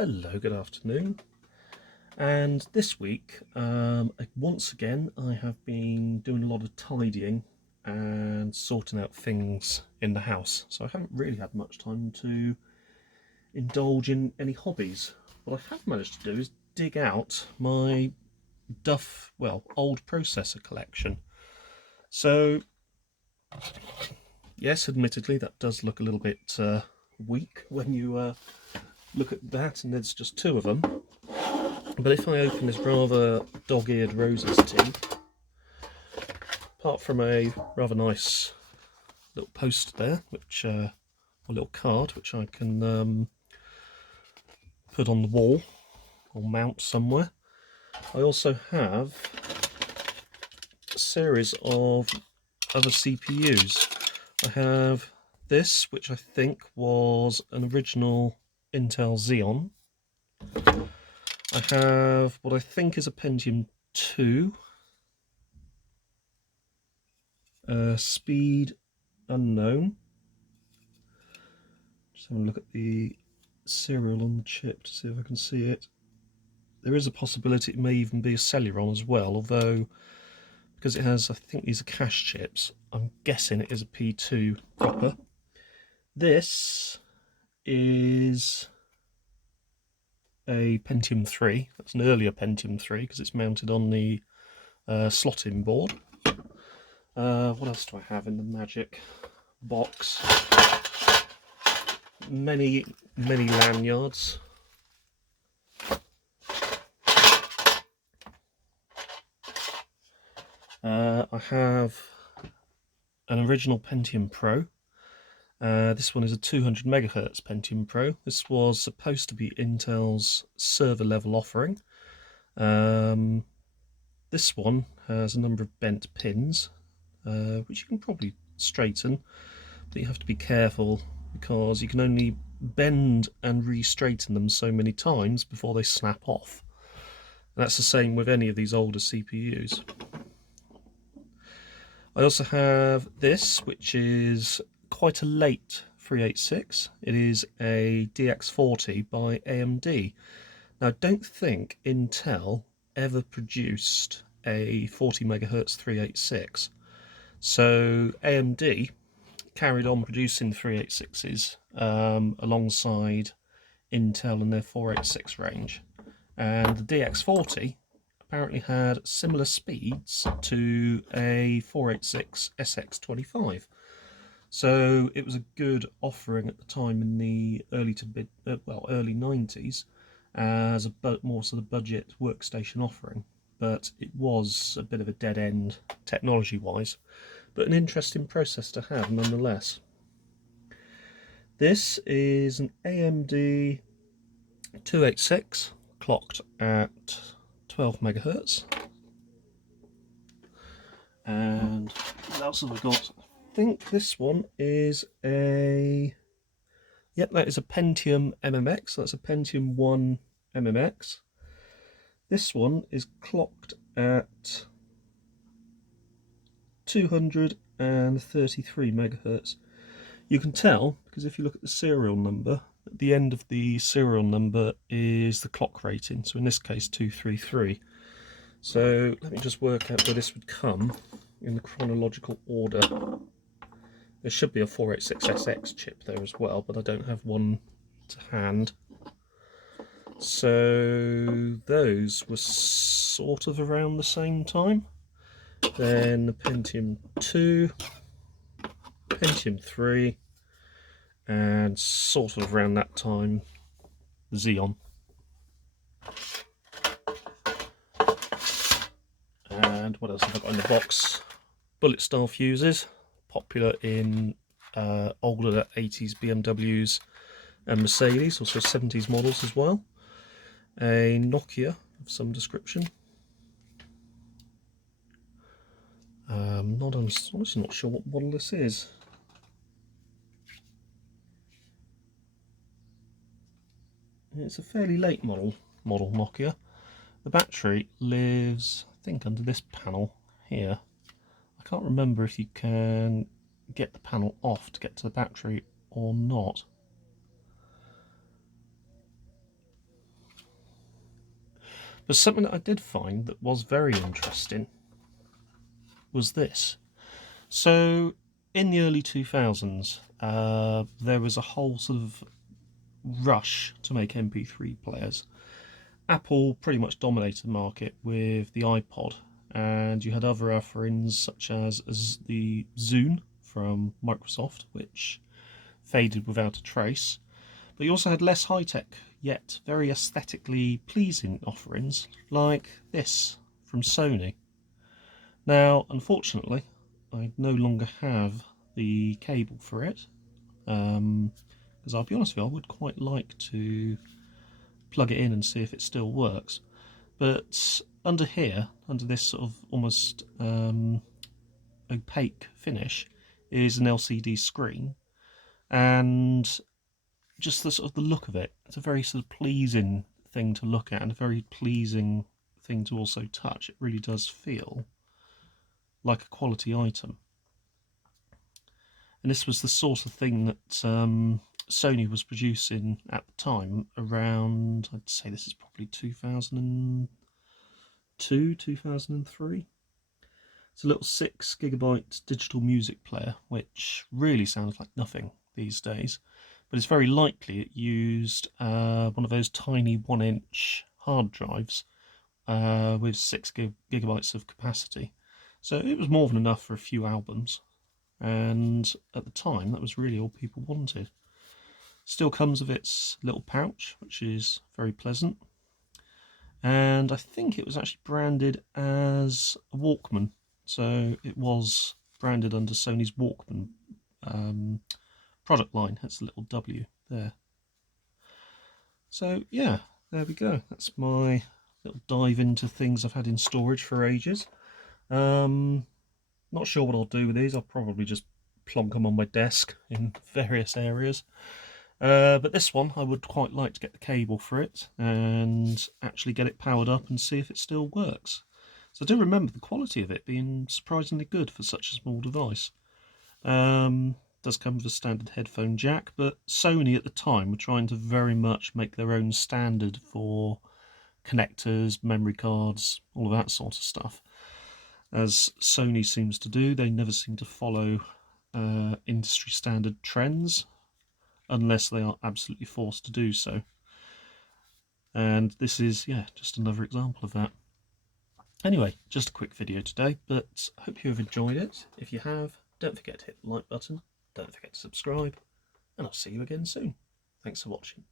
Hello, good afternoon. And this week, once again, I have been doing a lot of tidying and sorting out things in the house. So I haven't really had much time to indulge in any hobbies. What I have managed to do is dig out my old processor collection. So, yes, admittedly, that does look a little bit weak when you look at that, and there's just two of them. But if I open this rather dog-eared roses tin, apart from a rather nice little poster there, a little card which I can put on the wall or mount somewhere, I also have a series of other CPUs. I have this, which I think was an original Intel Xeon. I have what I think is a Pentium 2. Speed unknown. Just having a look at the serial on the chip to see if I can see it. There is a possibility it may even be a Celeron as well, although because it has, I think these are cache chips, I'm guessing it is a P2 proper. This is a Pentium 3. That's an earlier Pentium 3 because it's mounted on the slot-in board. What else do I have in the magic box? Many lanyards. I have an original Pentium Pro. This one is a 200 megahertz Pentium Pro. This was supposed to be Intel's server level offering. This one has a number of bent pins, which you can probably straighten, but you have to be careful because you can only bend and re-straighten them so many times before they snap off. And that's the same with any of these older CPUs. I also have this, which is quite a late 386. It is a DX40 by AMD. Now, I don't think Intel ever produced a 40 megahertz 386. So AMD carried on producing 386s alongside Intel and their 486 range. And the DX40 apparently had similar speeds to a 486 SX25. So it was a good offering at the time in the early 90s as a more sort of budget workstation offering. But it was a bit of a dead end technology-wise, but an interesting process to have nonetheless. This is an AMD 286 clocked at 12 megahertz. And what else have I got? I think this one is that is a Pentium MMX. So that's a Pentium 1 MMX. This one is clocked at 233 megahertz. You can tell because if you look at the serial number, at the end of the serial number is the clock rating. So in this case, 233. So let me just work out where this would come in the chronological order. There should be a 486SX chip there as well, but I don't have one to hand. So those were sort of around the same time. Then the Pentium 2, Pentium 3, and sort of around that time, the Xeon. And what else have I got in the box? Bullet style fuses, popular in older 80s BMWs and Mercedes, also 70s models as well. A Nokia of some description. I'm honestly not sure what model this is. It's a fairly late model Nokia. The battery lives, I think, under this panel here. I can't remember if you can get the panel off to get to the battery or not. But something that I did find that was very interesting was this. So in the early 2000s, there was a whole sort of rush to make MP3 players. Apple pretty much dominated the market with the iPod, and you had other offerings such as the Zune from Microsoft, which faded without a trace. But you also had less high-tech, yet very aesthetically pleasing offerings, like this from Sony. Now, unfortunately, I no longer have the cable for it, because I'll be honest with you, I would quite like to plug it in and see if it still works. But under here, under this sort of almost opaque finish, is an LCD screen, and just the sort of the look of it, it's a very sort of pleasing thing to look at and a very pleasing thing to also touch. It really does feel like a quality item. And this was the sort of thing that Sony was producing at the time, around, I'd say this is probably 2002, 2003. It's a little 6 GB digital music player, which really sounds like nothing these days. But it's very likely it used one of those tiny 1-inch hard drives with 6 GB of capacity. So it was more than enough for a few albums. And at the time, that was really all people wanted. Still comes with its little pouch, which is very pleasant. And I think it was actually branded as a Walkman. So it was branded under Sony's Walkman product line. That's a little W there. So yeah, there we go. That's my little dive into things I've had in storage for ages. Not sure what I'll do with these. I'll probably just plonk them on my desk in various areas. But this one, I would quite like to get the cable for it and actually get it powered up and see if it still works. So I do remember the quality of it being surprisingly good for such a small device. Does come with a standard headphone jack, but Sony at the time were trying to very much make their own standard for connectors, memory cards, all of that sort of stuff. As Sony seems to do, they never seem to follow industry standard trends unless they are absolutely forced to do so. And this is, yeah, just another example of that. Anyway, just a quick video today, but I hope you have enjoyed it. If you have, don't forget to hit the like button, don't forget to subscribe, and I'll see you again soon. Thanks for watching.